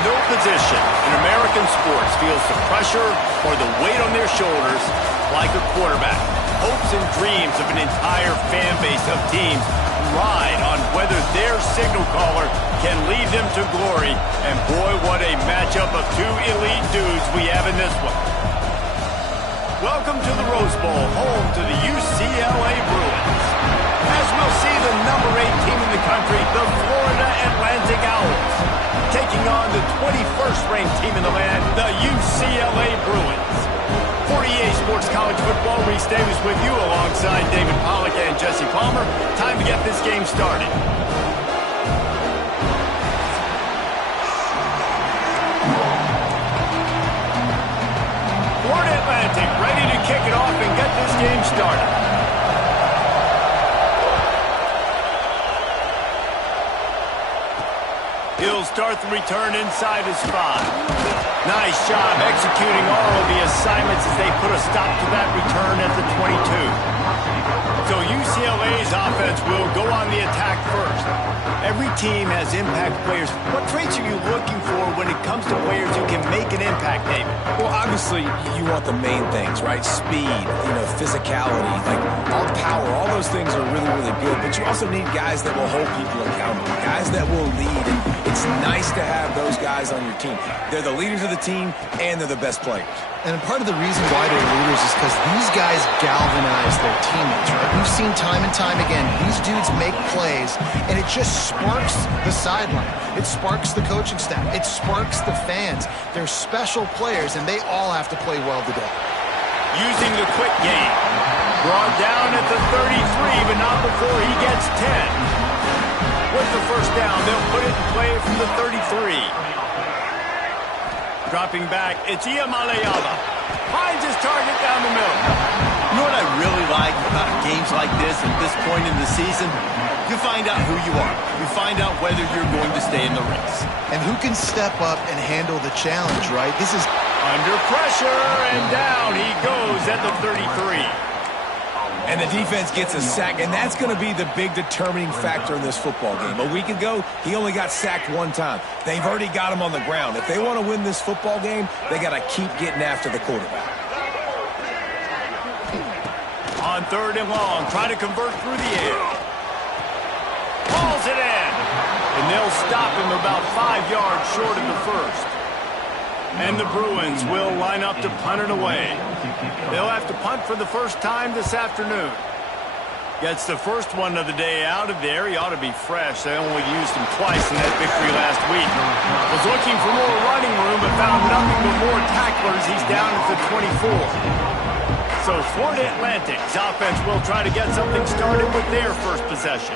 No position in American sports feels the pressure or the weight on their shoulders like a quarterback. Hopes and dreams of an entire fan base of teams ride on whether their signal caller can lead them to glory. And boy, what a matchup of two elite dudes we have in this one. Welcome to the Rose Bowl, home to the UCLA Bruins. As we'll see the number 8 team in the country, the Florida Atlantic Owls, taking on the 21st ranked team in the land, the UCLA Bruins. For EA Sports College Football, Reese Davis with you alongside David Pollack and Jesse Palmer. Time to get this game started. Florida Atlantic ready to kick it off and get this game started. He'll start the return inside his 5. Nice job executing all of the assignments as they put a stop to that return at the 22. So UCLA's offense will go on the attack first. Every team has impact players. What traits are you looking for when it comes to players who can make an impact, David? Well, obviously, you want the main things, right? Speed, physicality, like all power, all those things are really, really good. But you also need guys that will hold people accountable, guys that will lead. And it's nice to have those guys on your team. They're the leaders of the team, and they're the best players. And part of the reason why they're leaders is because these guys galvanize their teammates, right? We've seen time and time again, these dudes make plays, and it just sparks the sideline. It sparks the coaching staff. It sparks the fans. They're special players, and they all have to play well today. Using the quick game. Brought down at the 33, but not before he gets 10. With the first down, they'll put it in play from the 33. Dropping back, it's Iamaleava. Finds his target down the middle. You know what I really like about games like this at this point in the season? You find out who you are. You find out whether you're going to stay in the race. And who can step up and handle the challenge, right? This is under pressure, and down he goes at the 33. And the defense gets a sack, and that's going to be the big determining factor in this football game. A week ago, he only got sacked 1 time. They've already got him on the ground. If they want to win this football game, they got to keep getting after the quarterback. On 3rd and long, try to convert through the air. Hauls it in. And they'll stop him about 5 yards short of the first. And the Bruins will line up to punt it away. They'll have to punt for the first time this afternoon. Gets the first one of the day out of there. He ought to be fresh. They only used him twice in that victory last week. Was looking for more running room, but found nothing but more tacklers. He's down at the 24. So Florida Atlantic's offense will try to get something started with their first possession.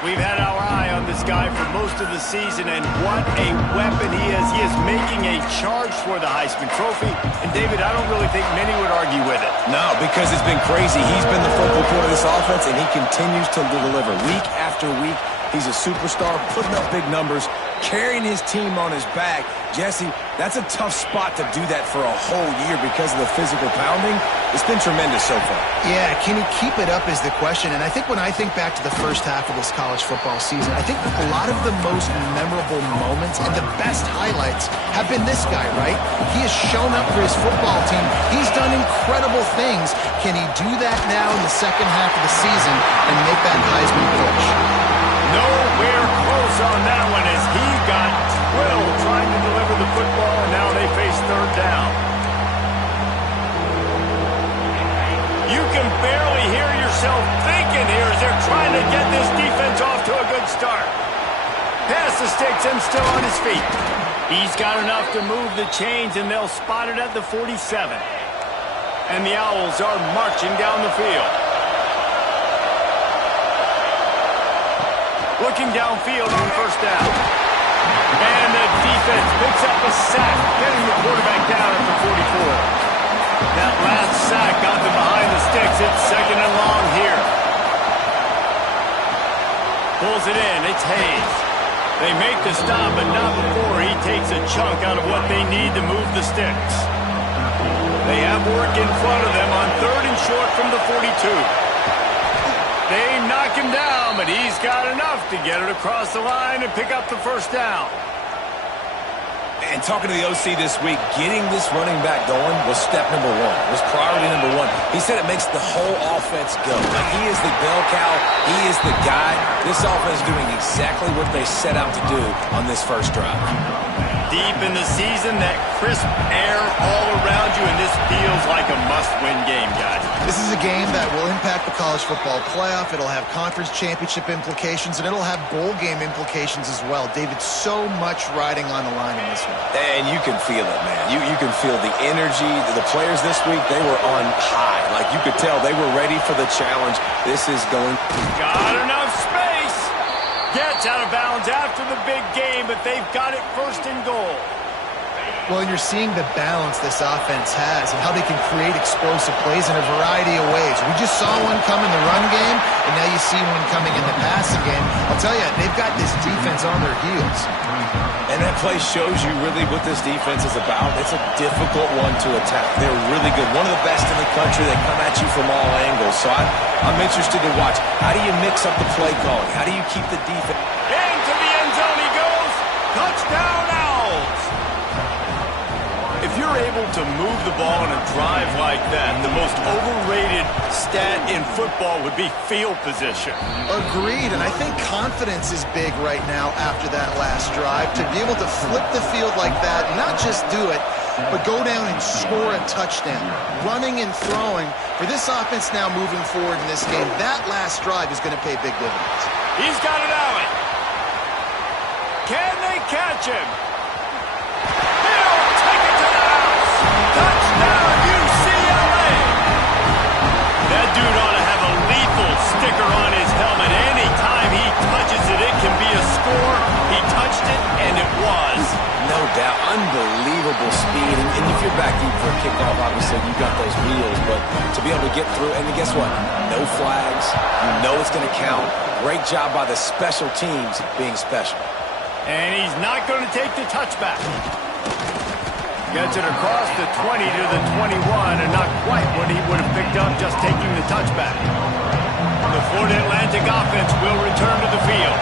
We've had our eye on this guy for most of the season, and what a weapon he is. He is making a charge for the Heisman Trophy. And, David, I don't really think many would argue with it. No, because it's been crazy. He's been the focal point of this offense, and he continues to deliver week after week. He's a superstar, putting up big numbers, carrying his team on his back. Jesse, that's a tough spot to do that for a whole year because of the physical pounding. It's been tremendous so far. Yeah, can he keep it up is the question. And I think when I think back to the first half of this college football season, I think a lot of the most memorable moments and the best highlights have been this guy, right? He has shown up for his football team. He's done incredible things. Can he do that now in the second half of the season and make that Heisman push? Nowhere close on that one as he got drilled trying to deliver the football, and now they face 3rd down. You can barely hear yourself thinking here as they're trying to get this defense off to a good start. Pass the sticks and still on his feet. He's got enough to move the chains, and they'll spot it at the 47. And the Owls are marching down the field. Looking downfield on 1st down. And the defense picks up a sack, getting the quarterback down at the 44. That last sack got them behind the sticks. It's 2nd and long here. Pulls it in. It's Hayes. They make the stop, but not before he takes a chunk out of what they need to move the sticks. They have work in front of them on 3rd and short from the 42. They knock him down, but he's got enough to get it across the line and pick up the 1st down. And talking to the OC this week, getting this running back going was step number one, was priority number one. He said it makes the whole offense go. Like, he is the bell cow. He is the guy. This offense is doing exactly what they set out to do on this first drive. Deep in the season, that crisp air all around you, and this feels like a must-win game, guys. This is a game that will impact the college football playoff. It'll have conference championship implications, and it'll have bowl game implications as well. David, so much riding on the line in this one. And you can feel it, man. You can feel the energy. The players this week, they were on high. Like, you could tell they were ready for the challenge. This is going... Got enough space. Gets out of bounds after the big game, but they've got it first and goal. Well, and you're seeing the balance this offense has and how they can create explosive plays in a variety of ways. We just saw one come in the run game, and now you see one coming in the passing game. I'll tell you, they've got this defense on their heels. And that play shows you really what this defense is about. It's a difficult one to attack. They're really good. One of the best in the country. They come at you from all angles. So I'm interested to watch. How do you mix up the play calling? How do you keep the defense? Into the end zone he goes. Touchdown, Owls. If you're able to move the ball in a drive like that, the most overrated stat in football would be field position. Agreed, and I think confidence is big right now after that last drive. To be able to flip the field like that, not just do it, but go down and score a touchdown. Running and throwing, for this offense now moving forward in this game, that last drive is going to pay big dividends. He's got it out. Can they catch him? He'll take it to the house. Touchdown, UCLA. That dude ought to have a lethal sticker on his helmet. Anytime he touches it, it can be a score. He touched it, and it was. No doubt. Unbelievable speed. And if you're back deep for a kickoff, obviously you got those wheels. But to be able to get through, and guess what? No flags. You know it's going to count. Great job by the special teams being special. And he's not going to take the touchback. Gets it across the 20 to the 21, and not quite what he would have picked up just taking the touchback. The Florida Atlantic offense will return to the field.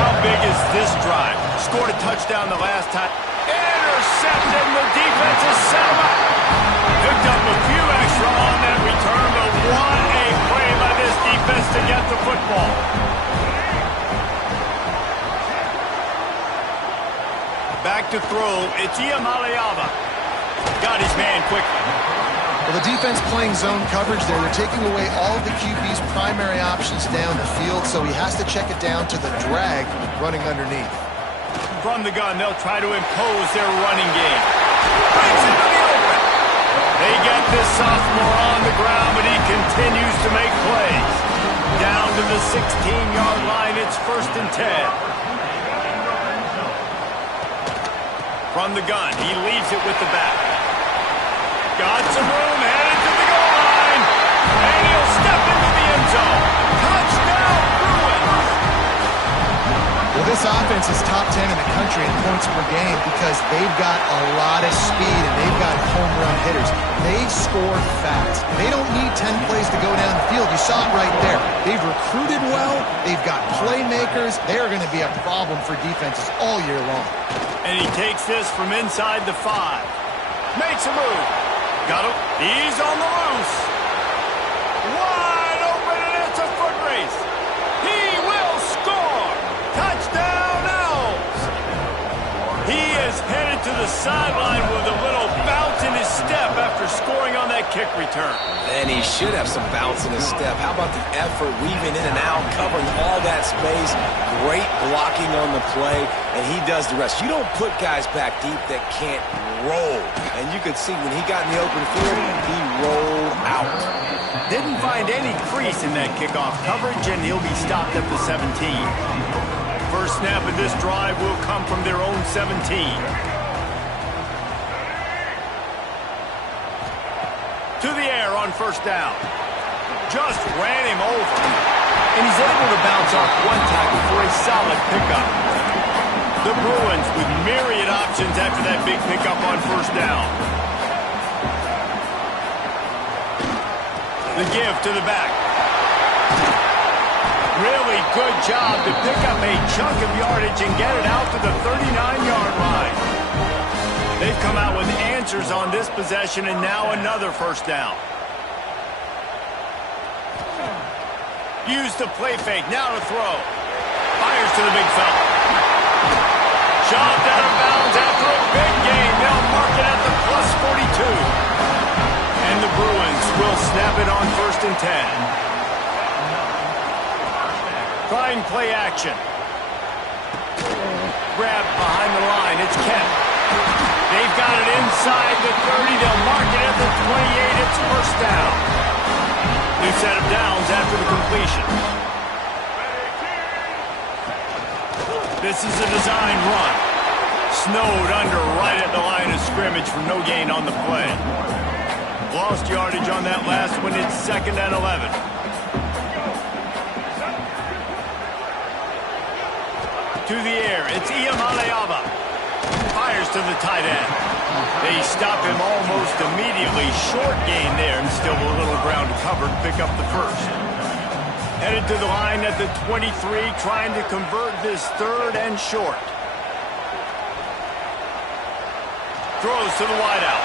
How big is this drive? Scored a touchdown the last time. Intercepted, the defense is set him up. Picked up a few extra on that return, but what a play by this defense to get the football. Back to throw, it's Iamaleava. Got his man quickly. Well, the defense playing zone coverage there. They're taking away all of the QB's primary options down the field, so he has to check it down to the drag running underneath. From the gun, they'll try to impose their running game. Brings it to the open. They get this sophomore on the ground, but he continues to make plays. Down to the 16-yard line, it's 1st and 10. From the gun, he leaves it with the back. Got some room, headed to the goal line. And he'll step into the end zone. Touchdown, Bruins! Well, this offense is top 10 in the country in points per game because they've got a lot of speed and they've got home run hitters. They score fast. They don't need 10 plays to go down the field. You saw it right there. They've recruited well. They've got playmakers. They are going to be a problem for defenses all year long. And he takes this from inside the 5. Makes a move. Got him. He's on the loose. Wide open, and it's a foot race. He will score. Touchdown, Owls. He is headed to the sideline with a little bounce in his step after scoring on that kick return. And he should have some bounce in his step. How about the effort, weaving in and out, covering all that space. Great blocking on the play, and he does the rest. You don't put guys back deep that can't roll. And you could see when he got in the open field, he rolled out. Didn't find any crease in that kickoff coverage, and he'll be stopped at the 17. First snap of this drive will come from their own 17. To the air on 1st down. Just ran him over. And he's able to bounce off one tackle for a solid pickup. The Bruins with myriad options after that big pickup on 1st down. The give to the back. Really good job to pick up a chunk of yardage and get it out to the 39-yard line. They've come out with answers on this possession, and now another first down. Use the play fake, now to throw. Fires to the big fella. Shoved out of bounds after a big gain. They'll mark it at the plus 42. And the Bruins will snap it on 1st and 10. Trying play action. Grabbed behind the line. It's Kemp. They've got it inside the 30. They'll mark it at the 28. It's first down. New set of downs after the completion. This is a design run. Snowed under right at the line of scrimmage for no gain on the play. Lost yardage on that last one. It's 2nd and 11. To the air. It's Iamaleava. Fires to the tight end. They stop him almost immediately. Short gain there, and still a little ground covered. Pick up the first. Headed to the line at the 23, trying to convert this 3rd and short. Throws to the wideout.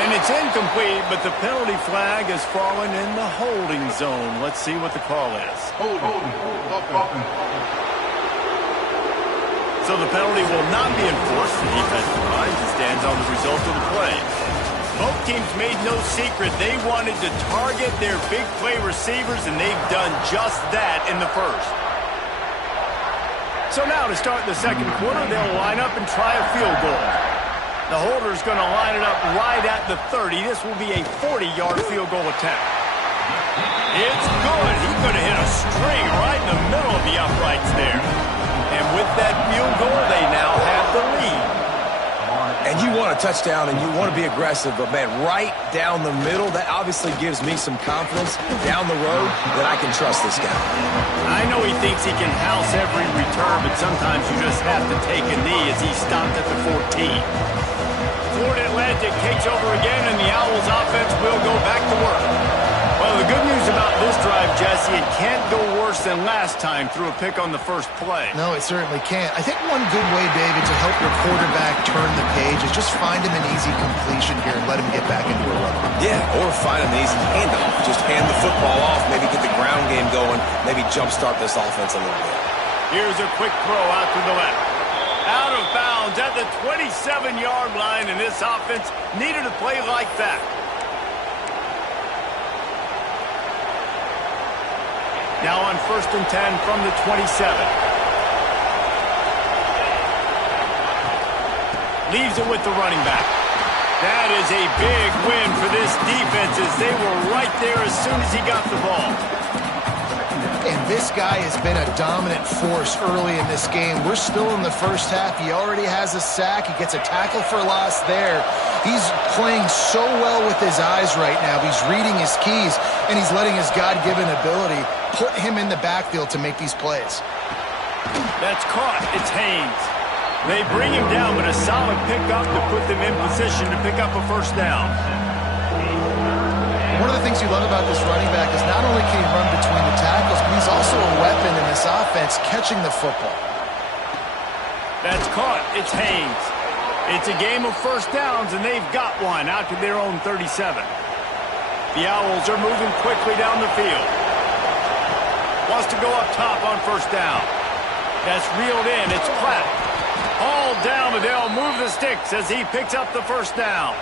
And it's incomplete, but the penalty flag has fallen in the holding zone. Let's see what the call is. So the penalty will not be enforced. The defensive line stands on the result of the play. Both teams made no secret they wanted to target their big play receivers, and they've done just that in the first. So now to start the second quarter, they'll line up and try a field goal. The holder's going to line it up right at the 30. This will be a 40-yard field goal attempt. It's good. He's going to hit a string right in the middle of the uprights there. And with that field goal, they now have the lead. And you want a touchdown and you want to be aggressive, but, man, right down the middle, that obviously gives me some confidence down the road that I can trust this guy. I know he thinks he can house every return, but sometimes you just have to take a knee as he stopped at the 14. Florida Atlantic takes over again, and the Owls offense will go back to work. Well, the good news about this drive, Jesse, it can't go worse than last time through a pick on the first play. No, it certainly can't. I think one good way, David, to help your quarterback turn the page is just find him an easy completion here and let him get back into a rhythm. Yeah, or find him an easy handoff. Just hand the football off, maybe get the ground game going, maybe jumpstart this offense a little bit. Here's a quick throw out to the left. Out of bounds at the 27-yard line, and this offense needed a play like that. Now on 1st and 10 from the 27. Leaves it with the running back. That is a big win for this defense as they were right there as soon as he got the ball. And this guy has been a dominant force early in this game. We're still in the first half. He already has a sack. He gets a tackle for loss there. He's playing so well with his eyes right now. He's reading his keys, and he's letting his God-given ability put him in the backfield to make these plays. That's caught. It's Haynes. They bring him down, but a solid pickup to put them in position to pick up a first down. One of the things you love about this running back is not only can he run between the tackles, but he's also a weapon in this offense catching the football. That's caught. It's Haynes. It's a game of first downs, and they've got one out to their own 37. The Owls are moving quickly down the field. Wants to go up top on first down. That's reeled in. It's Platt. Hauled down, but they'll move the sticks as he picks up the first down.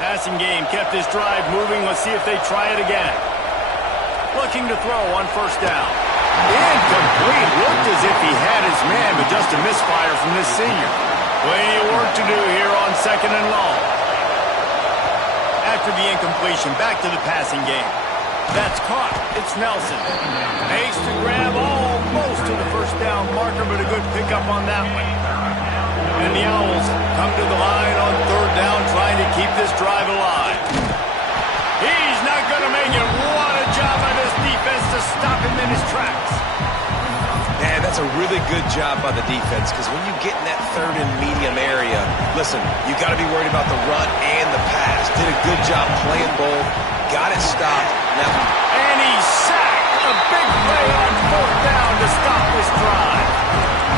Passing game kept his drive moving. Let's see if they try it again. Looking to throw on first down. Incomplete. Looked as if he had his man, but just a misfire from this senior. Plenty of work to do here on 2nd and long. After the incompletion, back to the passing game. That's caught. It's Nelson. Makes the grab almost to the first down marker, but a good pickup on that one. And the Owls come to the line on 3rd down, trying to keep this drive alive. He's not going to make it. What a job by this defense to stop him in his tracks. Man, that's a really good job by the defense, because when you get in that 3rd and medium area, listen, you got to be worried about the run and the pass. Did a good job playing both, got it stopped. Now, and he's sacked. A big play on 4th down to stop this drive.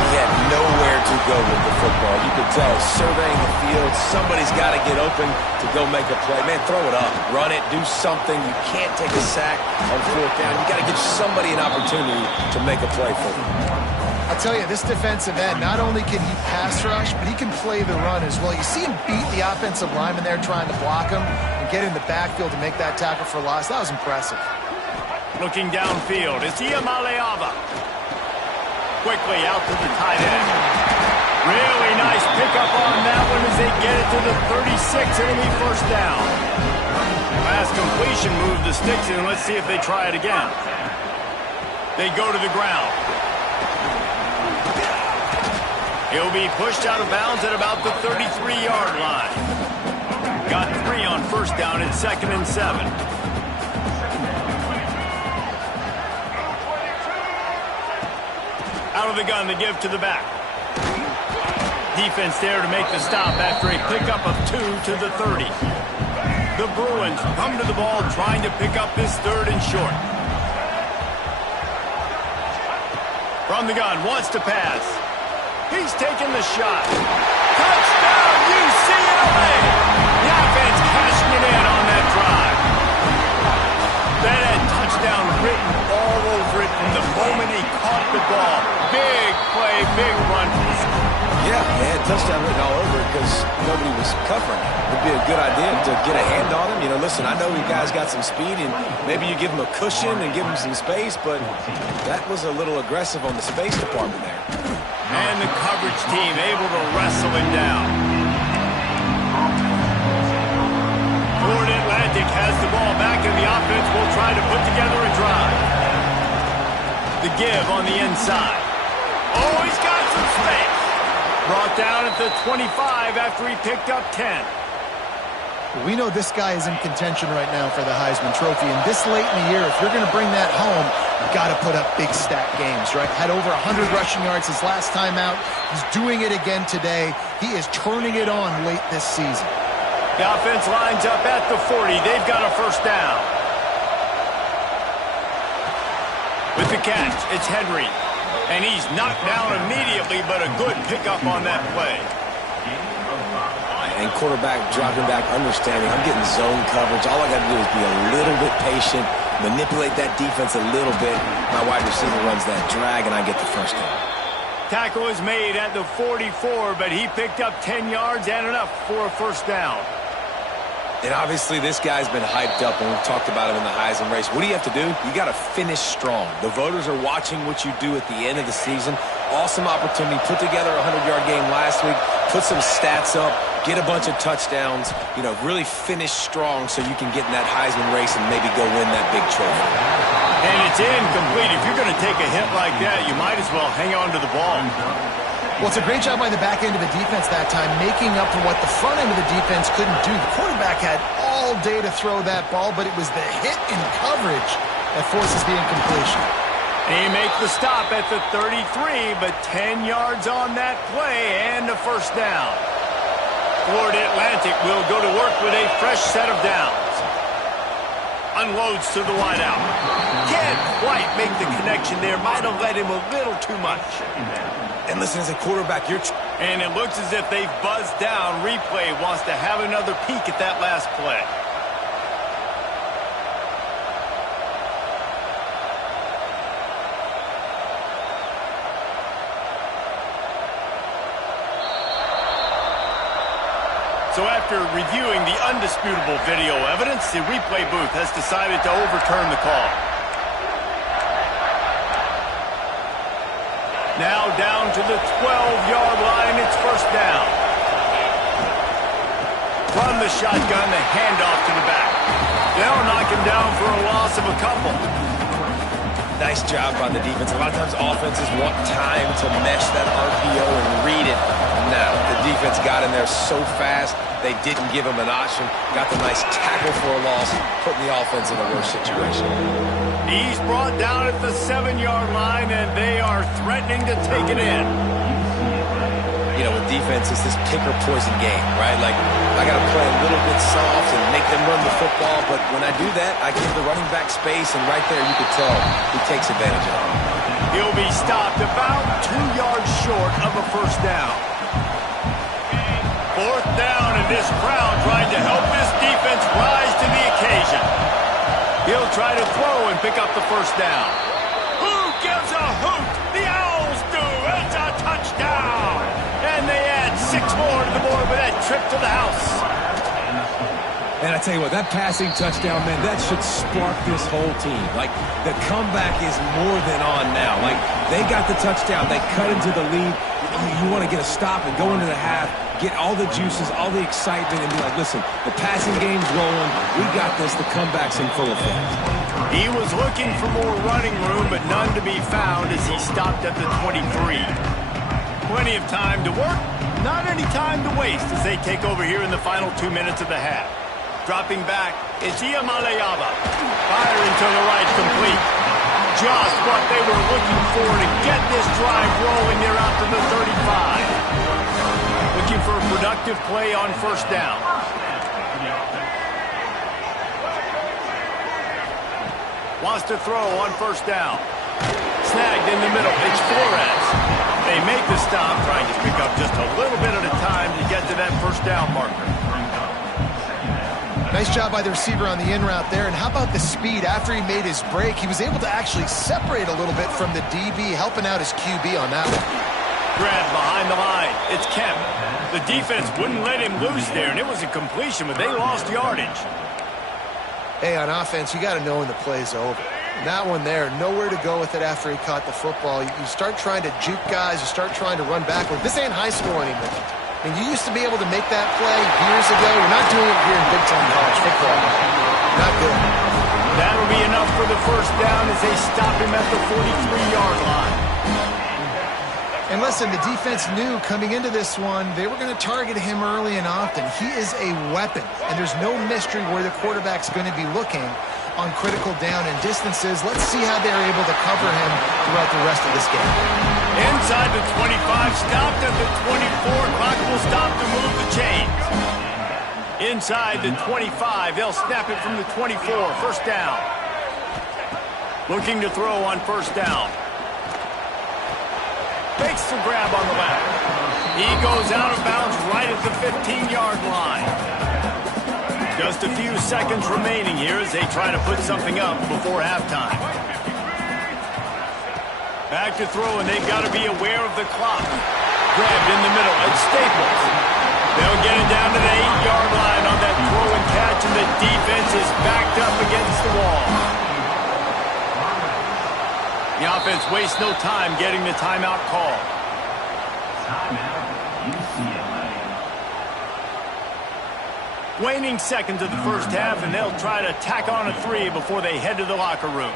He had nowhere to go with the football. football. You can tell, surveying the field, somebody's got to get open to go make a play. Man, throw it up. Run it. Do something. You can't take a sack on fourth down. You got to give somebody an opportunity to make a play for them. I'll tell you, this defensive end, not only can he pass rush, but he can play the run as well. You see him beat the offensive lineman there trying to block him and get in the backfield to make that tackle for loss. That was impressive. Looking downfield, it's Iamaleava. Quickly out to the tight end. Really nice pickup on that one as they get it to the 36, and it'll be first down. Last completion moved the sticks in. Let's see if they try it again. They go to the ground. He'll be pushed out of bounds at about the 33-yard line. Got 3 on first down at 2nd and 7. Out of the gun, the give to the back. Defense there to make the stop after a pickup of 2 to the 30. The Bruins come to the ball trying to pick up this 3rd and short. From the gun, wants to pass. He's taking the shot. Touchdown, UCLA! The offense cashing it in on that drive. That had touchdown written all over it from the moment he caught the ball. Big play, big run. Yeah, they had touchdown written all over it because nobody was covering it. It would be a good idea to get a hand on him. You know, listen, I know you guys got some speed, and maybe you give him a cushion and give him some space, but that was a little aggressive on the space department there. And the coverage team able to wrestle him down. Ford Atlantic has the ball back, and the offense will try to put together a drive. The give on the inside. Oh, he's got some space. Brought down at the 25 after he picked up 10. We know this guy is in contention right now for the Heisman Trophy, and this late in the year, if you're going to bring that home, you've got to put up big stat games, right? Had over 100 rushing yards his last time out. He's doing it again today. He is turning it on late this season. The offense lines up at the 40. They've got a first down. With the catch, it's Henry. And he's knocked down immediately, but a good pickup on that play. And quarterback dropping back, understanding I'm getting zone coverage. All I got to do is be a little bit patient, manipulate that defense a little bit. My wide receiver runs that drag, and I get the first down. Tackle is made at the 44, but he picked up 10 yards and enough for a first down. And obviously this guy's been hyped up, and we've talked about him in the Heisman race. What do you have to do? You got to finish strong. The voters are watching what you do at the end of the season. Awesome opportunity. Put together a 100-yard game last week. Put some stats up. Get a bunch of touchdowns. You know, really finish strong so you can get in that Heisman race and maybe go win that big trophy. And it's incomplete. If you're going to take a hit like that, you might as well hang on to the ball. Well, it's a great job by the back end of the defense that time, making up for what the front end of the defense couldn't do. The quarterback had all day to throw that ball, but it was the hit in coverage that forces the incompletion. He makes the stop at the 33, but 10 yards on that play and a first down. Florida Atlantic will go to work with a fresh set of downs. Unloads to the wideout. Can't quite make the connection there. Might have let him a little too much. And listen, as a quarterback, and it looks as if they've buzzed down. Replay wants to have another peek at that last play. So after reviewing the undisputable video evidence, the replay booth has decided to overturn the call. Now down to the 12-yard line, it's first down. From the shotgun, the handoff to the back. They'll knock him down for a loss of a couple. Nice job by the defense. A lot of times offenses want time to mesh that RPO and read it. No, the defense got in there so fast, they didn't give him an option. Got the nice tackle for a loss, putting the offense in a worse situation. He's brought down at the 7-yard line, and they are threatening to take it in. You know, with defense, it's this pick or poison game, right? Like, I got to play a little bit soft and make them run the football, but when I do that, I give the running back space, and right there you can tell he takes advantage of it. He'll be stopped about 2 yards short of a first down. He'll try to throw and pick up the first down. Who gives a hoot? The Owls do. It's a touchdown. And they add 6 more to the board with that trip to the house. And I tell you what, that passing touchdown, man, that should spark this whole team. Like, the comeback is more than on now. Like, they got the touchdown. They cut into the lead. You want to get a stop and go into the half, get all the juices, all the excitement, and be like, listen, the passing game's rolling. We got this. The comeback's in full effect. He was looking for more running room, but none to be found as he stopped at the 23. Plenty of time to work, not any time to waste as they take over here in the final 2 minutes of the half. Dropping back, it's Ucla. Firing to the right, complete. Just what they were looking for to get this drive rolling there out to the 35. Looking for a productive play on first down. Wants to throw on first down. Snagged in the middle. It's Flores. They make the stop, trying to pick up just a little bit at a time to get to that first down marker. Nice job by the receiver on the in route there. And how about the speed? After he made his break, he was able to actually separate a little bit from the DB, helping out his QB on that one. Grab behind the line. It's Kemp. The defense wouldn't let him loose there, and it was a completion, but they lost yardage. Hey, on offense, you got to know when the play's over. That one there, nowhere to go with it after he caught the football. You start trying to juke guys. You start trying to run backward. This ain't high school anymore. I mean, you used to be able to make that play years ago. You're not doing it here in big-time college football. Not good. That'll be enough for the first down as they stop him at the 43-yard line. And listen, the defense knew coming into this one, they were going to target him early and often. He is a weapon, and there's no mystery where the quarterback's going to be looking on critical down and distances. Let's see how they're able to cover him throughout the rest of this game. Inside the 25, stopped at the 24. Clock will stop to move the chains. Inside the 25, they'll snap it from the 24. First down. Looking to throw on first down. Fakes the grab on the left. He goes out of bounds right at the 15-yard line. Just a few seconds remaining here as they try to put something up before halftime. Back to throw, and they've got to be aware of the clock. Grabbed in the middle. It's Staples. They'll get it down to the 8-yard line on that throw and catch, and the defense is backed up against the wall. The offense wastes no time getting the timeout call. Waning seconds of the first half, and they'll try to tack on a 3 before they head to the locker room.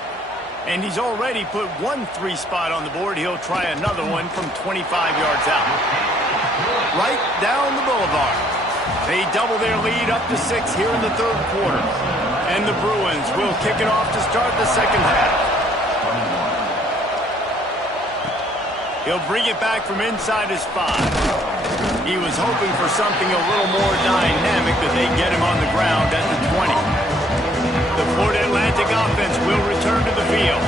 And he's already put 1 3 spot on the board. He'll try another one from 25 yards out. Right down the boulevard. They double their lead up to 6 here in the third quarter. And the Bruins will kick it off to start the second half. He'll bring it back from inside his 5. He was hoping for something a little more dynamic, but they get him on the ground at the 20. The Port Atlantic offense will return to the field.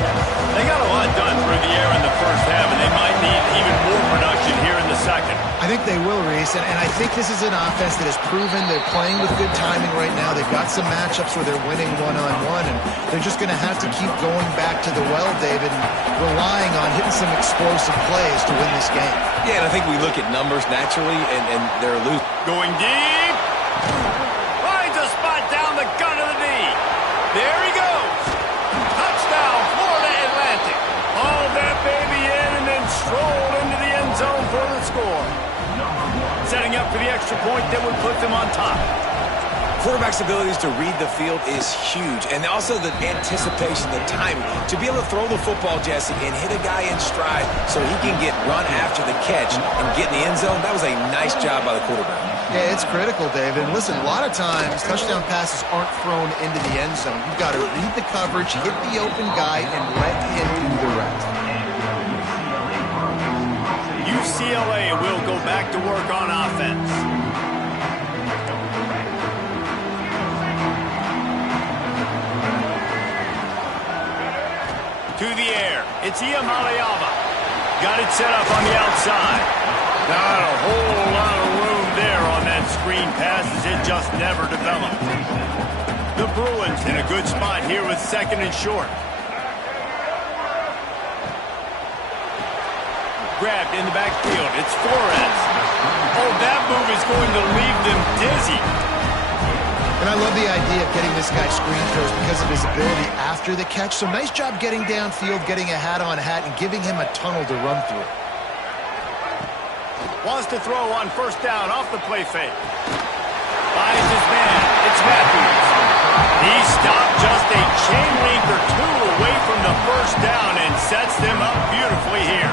They got a lot done through the air in the first half, and they might need even more production here in the second. I think they will, Reese, and I think this is an offense that has proven they're playing with good timing right now. They've got some matchups where they're winning one-on-one, and they're just going to have to keep going back to the well, David, and relying on hitting some explosive plays to win this game. Yeah, and I think we look at numbers naturally, and they're losing. Going deep. Finds a spot down the gun of the knee. There he goes. Touchdown, Florida Atlantic. Hauled that baby in and then strolled into the end zone for the score. Setting up for the extra point that would put them on top. Quarterback's abilities to read the field is huge, and also the anticipation, the timing. To be able to throw the football, Jesse, and hit a guy in stride so he can get run after the catch and get in the end zone, that was a nice job by the quarterback. Yeah, it's critical, David. And listen, a lot of times touchdown passes aren't thrown into the end zone. You've got to read the coverage, hit the open guy, and let him do the rest. UCLA will go back to work on offense. To the air. It's Ucla. Got it set up on the outside. Not a whole lot of room there on that screen pass as it just never developed. The Bruins in a good spot here with second and short. Grabbed in the backfield. It's Flores. Oh, that move is going to leave them dizzy. And I love the idea of getting this guy screen throws because of his ability after the catch. So nice job getting downfield, getting a hat-on-hat, and giving him a tunnel to run through. Wants to throw on first down off the play fake. Finds his man. It's Matthews. He stopped just a chain link or two away from the first down and sets them up beautifully here.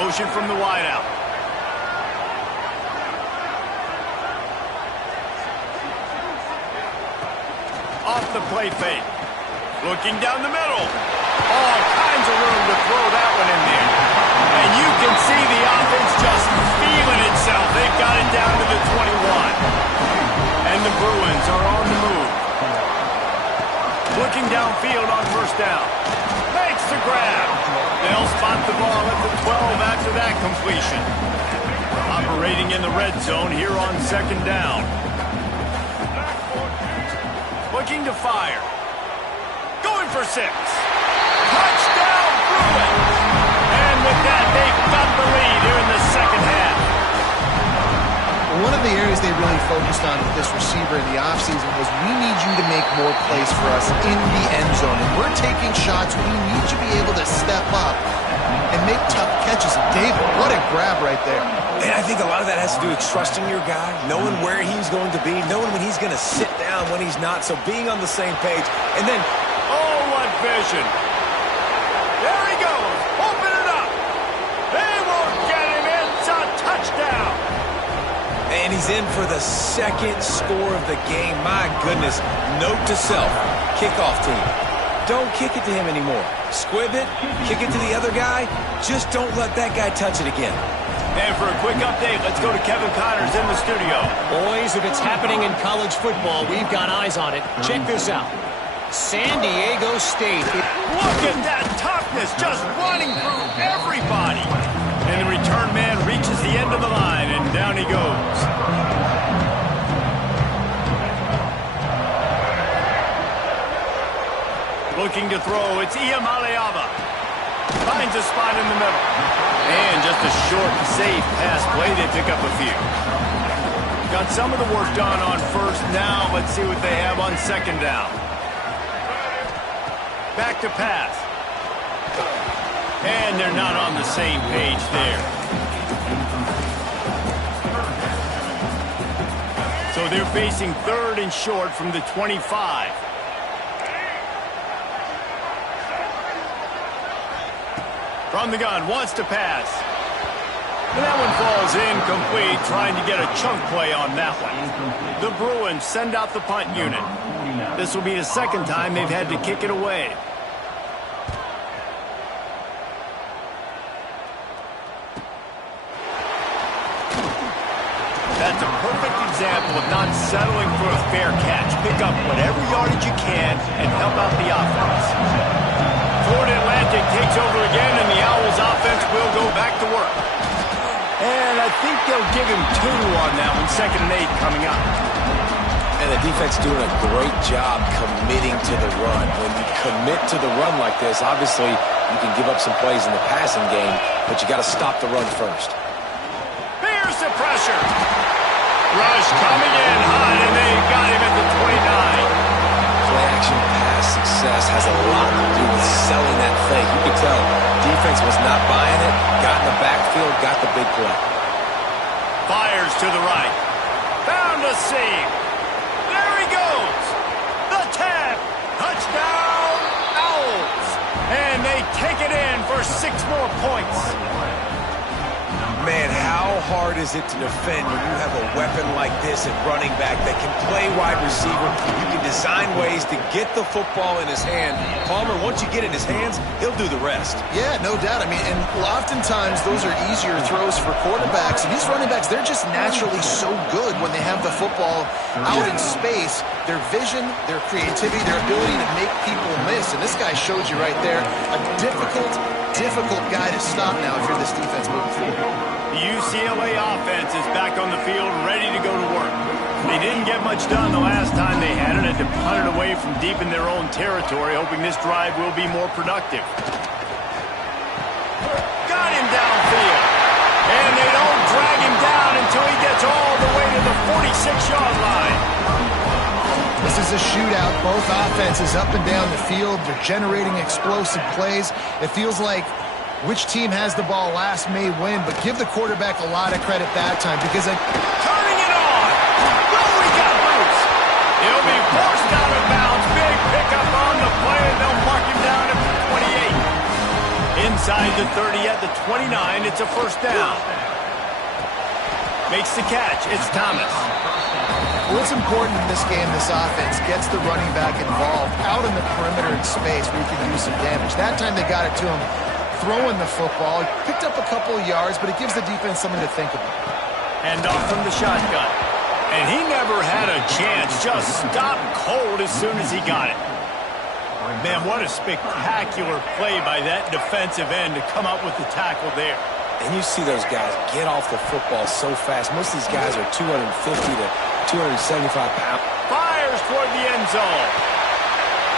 Motion from the wideout. Off the play fake. Looking down the middle. All kinds of room to throw that one in there. And you can see the offense just feeling itself. They've got it down to the 21. And the Bruins are on the move. Looking downfield on first down. Makes the grab. They'll spot the ball at the 12 after that completion. Operating in the red zone here on second down. Looking to fire. Going for 6. Touchdown, Bruins! And with that, they've got the lead here in the second half. One of the areas they really focused on with this receiver in the offseason was we need you to make more plays for us in the end zone. And we're taking shots. We need you to be able to step up and make tough catches. David, what a grab right there. And I think a lot of that has to do with trusting your guy, knowing where he's going to be, knowing when he's going to sit down, when he's not. So being on the same page. And then, oh, what vision. There he goes. Open it up. They won't get him. It's a touchdown. And he's in for the second score of the game. My goodness. Note to self. Kickoff team. Don't kick it to him anymore. Squib it. Kick it to the other guy. Just don't let that guy touch it again. And for a quick update, let's go to Kevin Connors in the studio. Boys, if it's happening in college football, we've got eyes on it. Check this out. San Diego State. Look at that toughness, just running through everybody. And the return man reaches the end of the line, and down he goes. Looking to throw, it's Iamaleava. Finds a spot in the middle. And just a short, safe pass play. They pick up a few. Got some of the work done on first. Now let's see what they have on second down. Back to pass. And they're not on the same page there. So they're facing third and short from the 25. From the gun, wants to pass. And that one falls incomplete, trying to get a chunk play on that one. The Bruins send out the punt unit. This will be the second time they've had to kick it away. That's a perfect example of not settling for a fair catch. Pick up whatever yardage you can and help out the offense. Florida Atlantic takes over again, and the Owls offense will go back to work. And I think they'll give him 2 on that one. 2nd and 8 coming up. And the defense doing a great job committing to the run. When you commit to the run like this, obviously you can give up some plays in the passing game, but you got to stop the run first. Here's the pressure. Rush coming in hot, and they got him at the 29. Play-action pass success has a lot to do with selling that fake. You could tell defense was not buying it, got in the backfield, got the big play. Fires to the right. Found a seam. There he goes. The 10. Touchdown, Owls. And they take it in for 6 more points. Man, how hard is it to defend when you have a weapon like this at running back that can play wide receiver? You can design ways to get the football in his hand. Palmer, once you get it in his hands, he'll do the rest. Yeah, no doubt. I mean, and oftentimes those are easier throws for quarterbacks. And these running backs, they're just naturally so good when they have the football out in space. Their vision, their creativity, their ability to make people miss. And this guy showed you right there a difficult guy to stop now if you're this defense moving forward. The UCLA offense is back on the field, ready to go to work. They didn't get get much done the last time they had it. Had to punt it away from deep in their own territory, hoping this drive will be more productive. Got him downfield. And they don't drag him down until he gets all the way to the 46-yard line. This is a shootout. Both offenses up and down the field. They're generating explosive plays. It feels like which team has the ball last may win, but give the quarterback a lot of credit that time because turning it on. Oh, he got loose. He'll be forced out of bounds. Big pickup on the play, and they'll mark him down at the 28. Inside the 30 at the 29, it's a first down. Makes the catch. It's Thomas. What's important in this game, this offense gets the running back involved out in the perimeter in space where he can do some damage. That time they got it to him throwing the football. He picked up a couple of yards, but it gives the defense something to think about. Hand off from the shotgun. And he never had a chance. Just stopped cold as soon as he got it. Man, what a spectacular play by that defensive end to come up with the tackle there. And you see those guys get off the football so fast. Most of these guys are 250 to 275 pounds. Fires toward the end zone.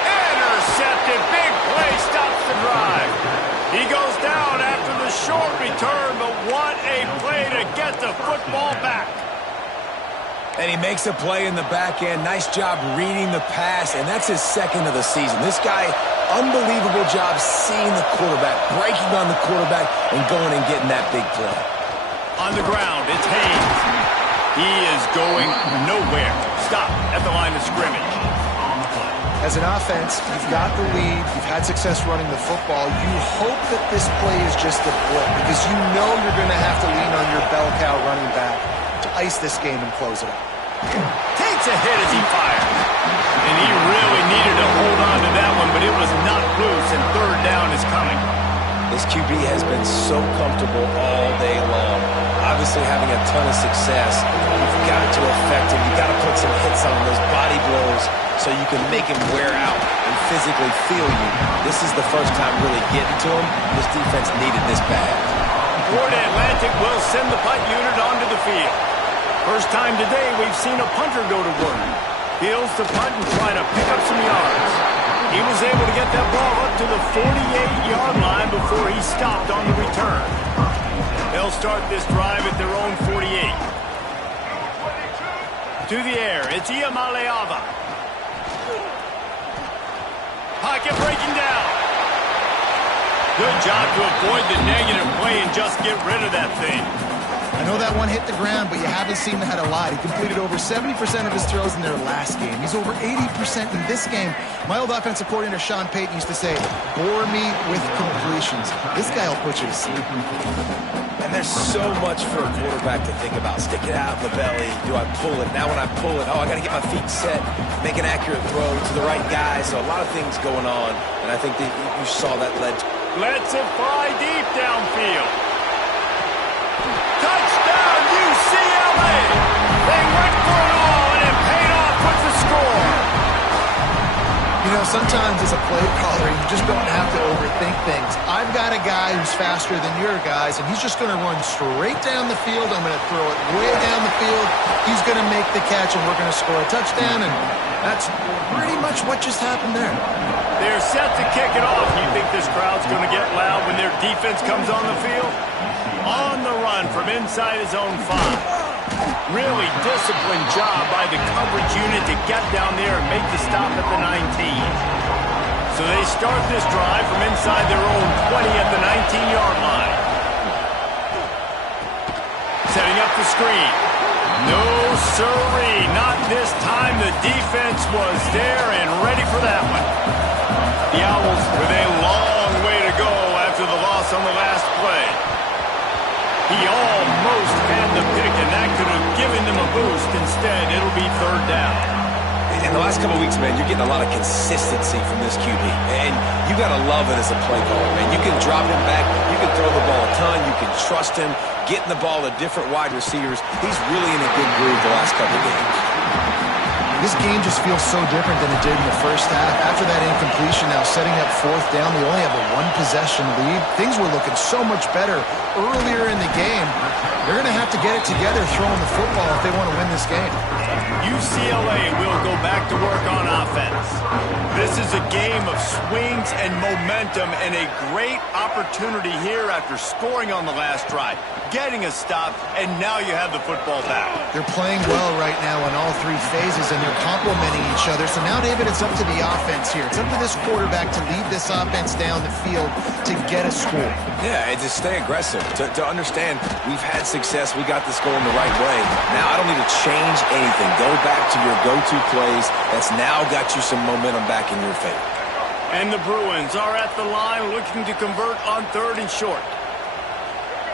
Intercepted. Big play stops the drive. He goes down after the short return, but what a play to get the football back. And he makes a play in the back end. Nice job reading the pass, and that's his second of the season. This guy, unbelievable job seeing the quarterback, breaking on the quarterback, and going and getting that big play. On the ground, it's Haynes. He is going nowhere. Stop at the line of scrimmage. As an offense, you've got the lead. You've had success running the football. You hope that this play is just a blip because you know you're going to have to lean on your bell cow running back to ice this game and close it out. Takes a hit as he fires. And he really needed to hold on to that one, but it was not loose, and third down is coming. This QB has been so comfortable all day long. Obviously having a ton of success. You've got to affect him. You've got to put some hits on those body blows so you can make him wear out and physically feel you. This is the first time really getting to him. This defense needed this bad. Florida Atlantic will send the punt unit onto the field. First time today we've seen a punter go to work. Fields the punt and try to pick up some yards. He was able to get that ball up to the 48-yard line before he stopped on the return. They'll start this drive at their own 48. To the air, it's Iamaleava. Pocket breaking down. Good job to avoid the negative play and just get rid of that thing. I know that one hit the ground, but you haven't seen that a lot. He completed over 70% of his throws in their last game. He's over 80% in this game. My old offensive coordinator, Sean Payton, used to say, bore me with completions. This guy will put you to sleep. And there's so much for a quarterback to think about. Stick it out in the belly. Do I pull it? Now when I pull it, I got to get my feet set, make an accurate throw to the right guy. So a lot of things going on, and I think that you saw that led to... Lets it fly deep downfield. Touchdown, UCLA! They went for it all, and it paid off with the score. You know, sometimes as a play caller, you just don't have to overthink things. I've got a guy who's faster than your guys, and he's just going to run straight down the field. I'm going to throw it way down the field. He's going to make the catch, and we're going to score a touchdown, and that's pretty much what just happened there. They're set to kick it off. You think this crowd's going to get loud when their defense comes on the field? On the run from inside his own 5. Really disciplined job by the coverage unit to get down there and make the stop at the 19. So they start this drive from inside their own 20 at the 19-yard line. Setting up the screen. No, sirree, not this time. The defense was there and ready for that one. The Owls with a long way to go after the loss on the last play. He almost had the pick, and that could have given them a boost. Instead, it'll be third down. In the last couple of weeks, man, you're getting a lot of consistency from this QB. And you got to love it as a play caller, man. You can drop him back. You can throw the ball a ton. You can trust him, getting the ball to different wide receivers. He's really in a good groove the last couple of games. This game just feels so different than it did in the first half. After that incompletion, now setting up fourth down, they only have a one-possession lead. Things were looking so much better earlier in the game. They're going to have have to get it together throwing the football if they want to win this game. UCLA will go back to work on offense. This is a game of swings and momentum and a great opportunity here after scoring on the last drive, getting a stop, and now you have the football back. They're playing well right now in all three phases, and they're complementing each other. So now, David, it's up to the offense here. It's up to this quarterback to lead this offense down the field to get a score. Yeah, and to stay aggressive, to understand we've had success, we got this going the right way. Now I don't need to change anything. Go back to your go-to plays. That's now got you some momentum back in your favor. And the Bruins are at the line looking to convert on 3rd and short.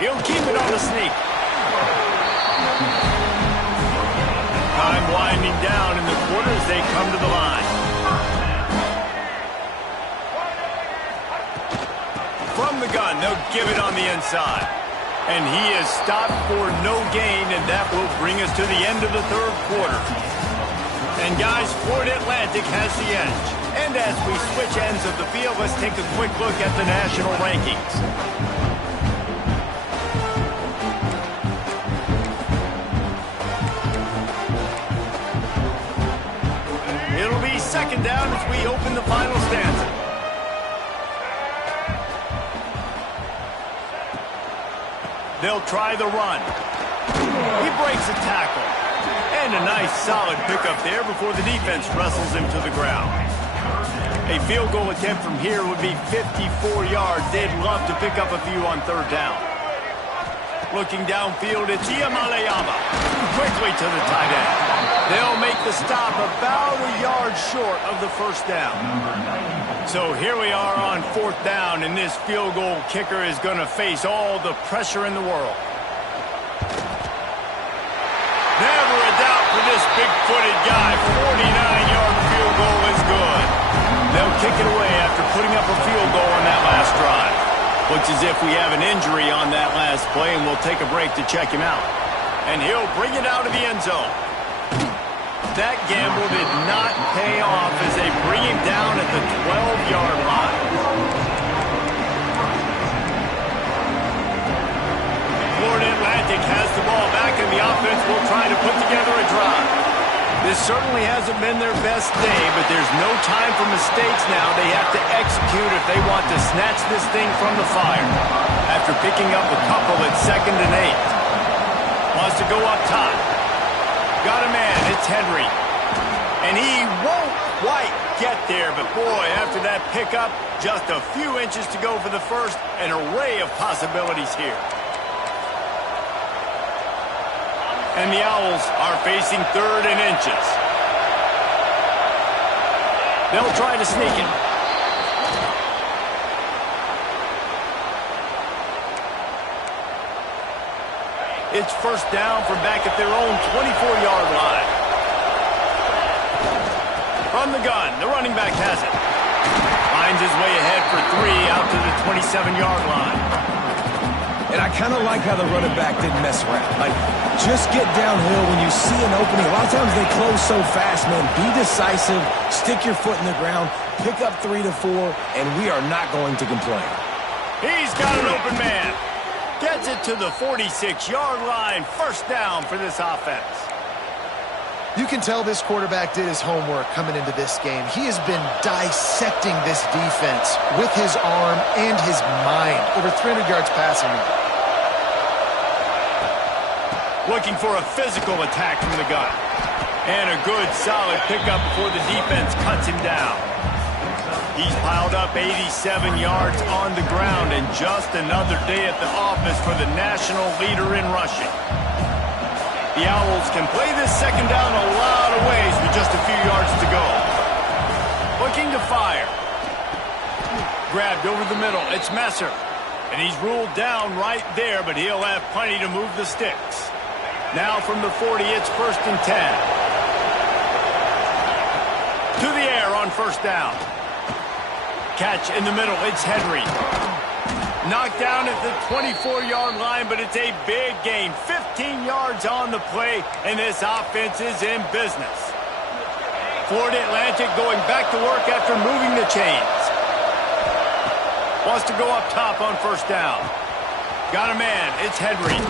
He'll keep it on the sneak. Time winding down in the quarter as they come to the line. From the gun, they'll give it on the inside. And he is stopped for no gain, and that will bring us to the end of the 3rd quarter. And guys, Florida Atlantic has the edge. And as we switch ends of the field, let's take a quick look at the national rankings. It'll be 2nd down as we open the final stanza. They'll try the run. He breaks a tackle. And a nice solid pickup there before the defense wrestles him to the ground. A field goal attempt from here would be 54 yards. They'd love to pick up a few on 3rd down. Looking downfield, it's Iamalayama. Quickly to the tight end. They'll make the stop about a yard short of the 1st down. So here we are on 4th down, and this field goal kicker is going to face all the pressure in the world. Never a doubt for this big-footed guy. 49-yard field goal is good. They'll kick it away after putting up a field goal on that last drive. Looks as if we have an injury on that last play, and we'll take a break to check him out. And he'll bring it out of the end zone. That gamble did not pay off as they bring him down at the 12-yard line. Florida Atlantic has the ball back, and the offense will try to put together a drive. This certainly hasn't been their best day, but there's no time for mistakes now. They have to execute if they want to snatch this thing from the fire. After picking up a couple at 2nd and 8. Wants to go up top. Got a man, it's Henry. And he won't quite get there, but boy, after that pickup, just a few inches to go for the first, an array of possibilities here. And the Owls are facing 3rd and inches. They'll try to sneak it. It's 1st down from back at their own 24-yard line. From the gun, the running back has it. Finds his way ahead for 3 out to the 27-yard line. And I kind of like how the running back didn't mess around. Like, just get downhill when you see an opening. A lot of times they close so fast, man. Be decisive, stick your foot in the ground, pick up 3 to 4, and we are not going to complain. He's got an open man. Gets it to the 46-yard line. 1st down for this offense. You can tell this quarterback did his homework coming into this game. He has been dissecting this defense with his arm and his mind. Over 300 yards passing. Looking for a physical attack from the gun. And a good, solid pickup before the defense cuts him down. He's piled up 87 yards on the ground, and just another day at the office for the national leader in rushing. The Owls can play this 2nd down a lot of ways with just a few yards to go. Looking to fire. Grabbed over the middle. It's Messer. And he's ruled down right there, but he'll have plenty to move the sticks. Now from the 40, it's 1st and 10. To the air on 1st down. Catch in the middle. It's Henry. Knocked down at the 24-yard line, but it's a big gain. 15 yards on the play, and this offense is in business. Florida Atlantic going back to work after moving the chains. Wants to go up top on 1st down. Got a man. It's Henry.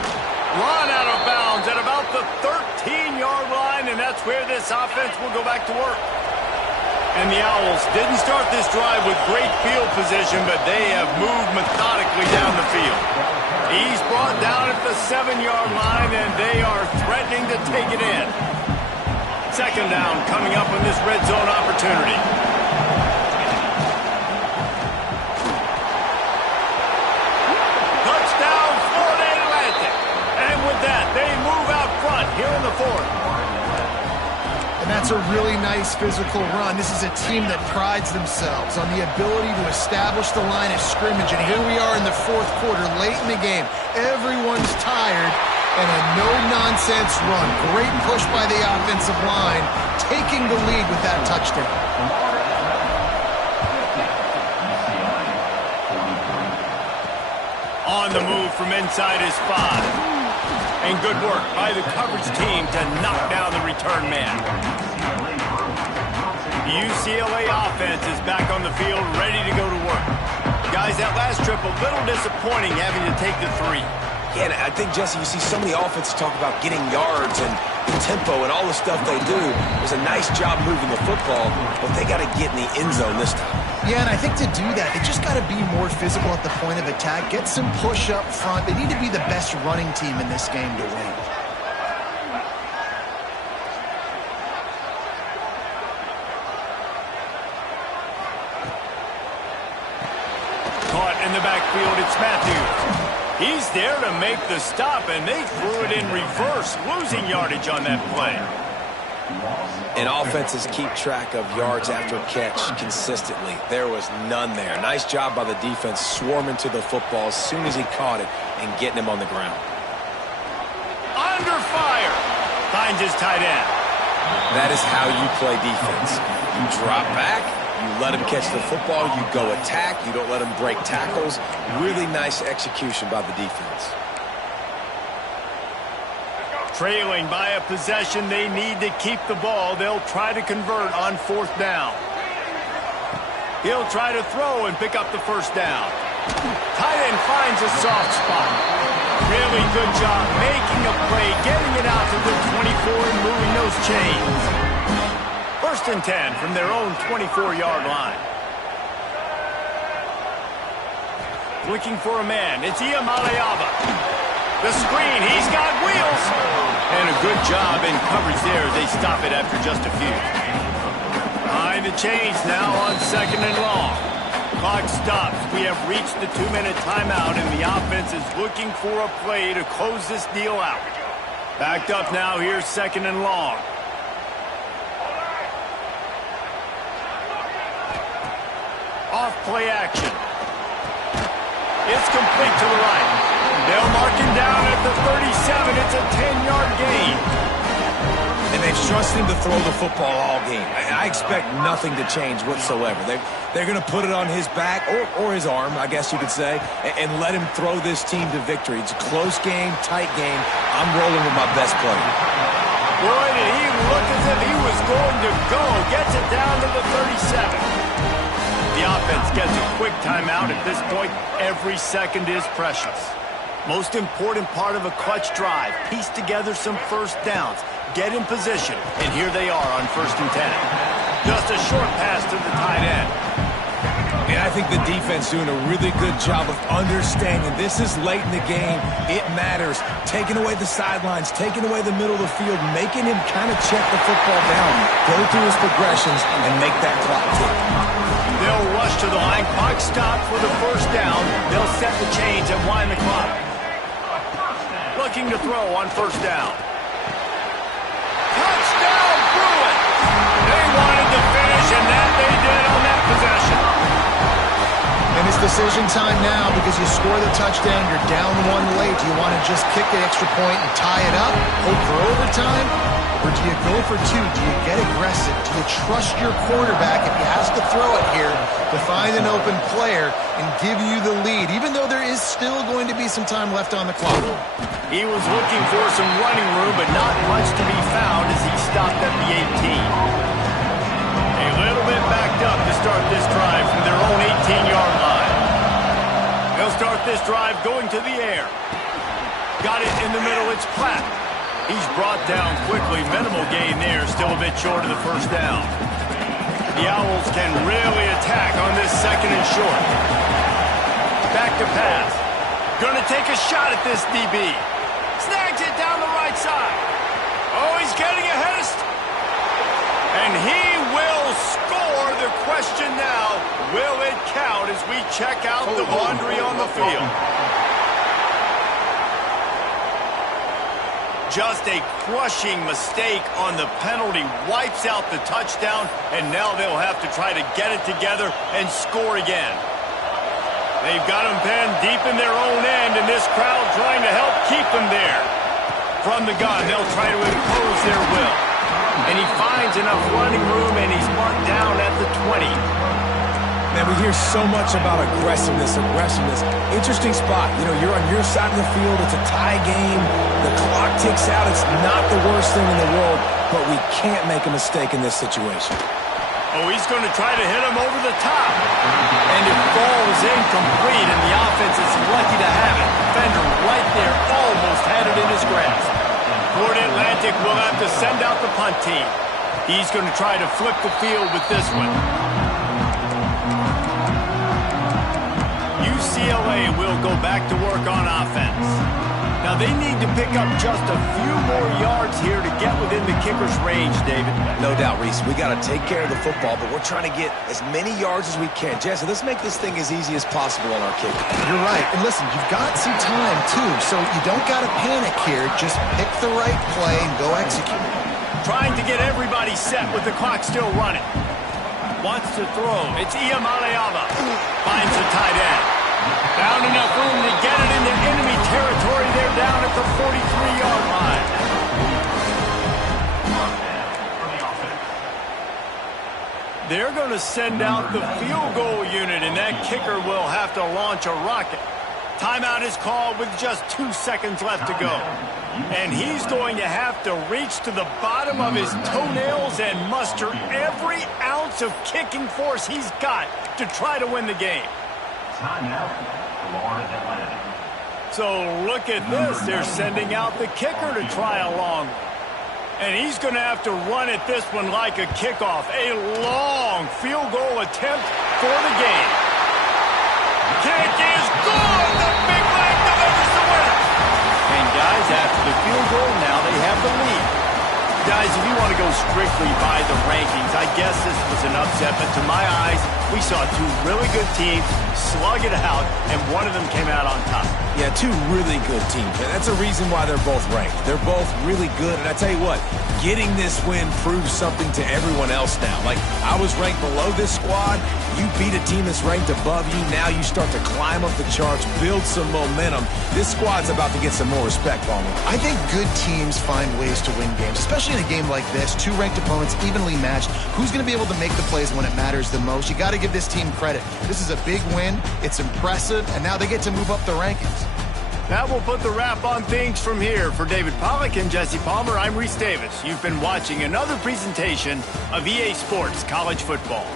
Run out of bounds at about the 13-yard line, and that's where this offense will go back to work. And the Owls didn't start this drive with great field position, but they have moved methodically down the field. He's brought down at the 7-yard line, and they are threatening to take it in. Second down coming up on this red zone opportunity. Touchdown, Florida Atlantic. And with that, they move out front here in the fourth. And that's a really nice physical run. This is a team that prides themselves on the ability to establish the line of scrimmage. And here we are in the fourth quarter, late in the game. Everyone's tired, and a no-nonsense run. Great push by the offensive line, taking the lead with that touchdown. On the move from inside his 5. And good work by the coverage team to knock down the return man. The UCLA offense is back on the field, ready to go to work. Guys, that last trip a little disappointing having to take the 3. Yeah, and I think, Jesse, you see so many offenses talk about getting yards and the tempo and all the stuff they do. It was a nice job moving the football, but they got to get in the end zone this time. Yeah, and I think to do that, they just got to be more physical at the point of attack, get some push up front. They need to be the best running team in this game to win. Caught in the backfield, it's Matthews. He's there to make the stop, and they threw it in reverse, losing yardage on that play. And offenses keep track of yards after catch consistently. There was none there. Nice job by the defense swarming to the football as soon as he caught it and getting him on the ground. Under fire. Finds his tight end. That is how you play defense. You drop back, you let him catch the football, you go attack, you don't let him break tackles. Really nice execution by the defense. Trailing by a possession, they need to keep the ball. They'll try to convert on fourth down. He'll try to throw and pick up the first down. Tight end finds a soft spot. Really good job making a play, getting it out to the 24 and moving those chains. First and 10 from their own 24-yard line. Looking for a man. It's Iamaleava. The screen, he's got wheels. And a good job in coverage there. They stop it after just a few. Behind the chains now on second and long. Clock stops. We have reached the 2-minute timeout, and the offense is looking for a play to close this deal out. Backed up now, here's second and long. Off play action. It's complete to the right. They'll mark him down at the 37. It's a 10-yard gain. And they've trusted him to throw the football all game. I expect nothing to change whatsoever. They're going to put it on his back, or his arm, I guess you could say, and let him throw this team to victory. It's a close game, tight game. I'm rolling with my best player. Boy, did he look as if he was going to go. Gets it down to the 37. The offense gets a quick timeout. At this point, every second is precious. Most important part of a clutch drive, piece together some first downs, get in position, and here they are on first and 10. Just a short pass to the tight end. And I think the defense doing a really good job of understanding this is late in the game. It matters. Taking away the sidelines, taking away the middle of the field, making him kind of check the football down, go through his progressions, and make that clock tick. They'll rush to the line. Clock stopped for the first down. They'll set the chains and wind the clock. Looking to throw on first down. Touchdown, Bruin! They wanted to finish, and that they did on that possession. And it's decision time now because you score the touchdown, you're down 1 late. Do you want to just kick the extra point and tie it up, hope for overtime? Or do you go for 2? Do you get aggressive? Do you trust your quarterback if he has to throw it here to find an open player and give you the lead, even though there is still going to be some time left on the clock? He was looking for some running room, but not much to be found as he stopped at the 18. A little bit backed up to start this drive from their own 18-yard line. They'll start this drive going to the air. Got it in the middle. It's Platt. He's brought down quickly. Minimal gain there. Still a bit short of the first down. The Owls can really attack on this second and short. Back to pass. Gonna take a shot at this DB. Snags it down the right side. Oh, he's getting ahead of... And he will score. The question now, will it count as we check out the laundry on the field? Just a crushing mistake on the penalty. Wipes out the touchdown, and now they'll have to try to get it together and score again. They've got them pinned deep in their own end, and this crowd trying to help keep them there. From the gun, they'll try to impose their will. And he finds enough running room, and he's marked down at the 20. Man, we hear so much about aggressiveness. Interesting spot. You know, you're on your side of the field. It's a tie game. The clock ticks out. It's not the worst thing in the world, but we can't make a mistake in this situation. Oh, he's going to try to hit him over the top. And it falls incomplete, and the offense is lucky to have it. Defender right there almost had it in his grasp. Florida Atlantic will have to send out the punt team. He's going to try to flip the field with this one. UCLA will go back to work on offense. Now, they need to pick up just a few more yards here to get within the kicker's range, David. No doubt, Reese. We got to take care of the football, but we're trying to get as many yards as we can. Jesse, let's make this thing as easy as possible on our kicker. You're right. And listen, you've got some time, too, so you don't got to panic here. Just pick the right play and go execute. Trying to get everybody set with the clock still running. Wants to throw. It's Iamaleava. Finds the tight end. Found enough room to get it into enemy territory. They're down at the 43-yard line. They're going to send out the field goal unit, and that kicker will have to launch a rocket. Timeout is called with just 2 seconds left to go. And he's going to have to reach to the bottom of his toenails and muster every ounce of kicking force he's got to try to win the game. So look at this. They're sending out the kicker to try a long one. And he's going to have to run at this one like a kickoff. A long field goal attempt for the game. Kick is good. The big leg delivers the winner. And guys, after the field goal, now they have the lead. Guys, if you want to go strictly by the rankings, I guess this was an upset, but to my eyes, we saw two really good teams slug it out, and one of them came out on top. Yeah, two really good teams, and that's a reason why they're both ranked. They're both really good, and I tell you what, getting this win proves something to everyone else now. Like, I was ranked below this squad. You beat a team that's ranked above you. Now you start to climb up the charts, build some momentum. This squad's about to get some more respect, Palmer. I think good teams find ways to win games, especially in a game like this. Two ranked opponents, evenly matched. Who's going to be able to make the plays when it matters the most? You got to give this team credit. This is a big win. It's impressive, and now they get to move up the rankings. That will put the wrap on things from here. For David Pollack and Jesse Palmer, I'm Reese Davis. You've been watching another presentation of EA Sports College Football.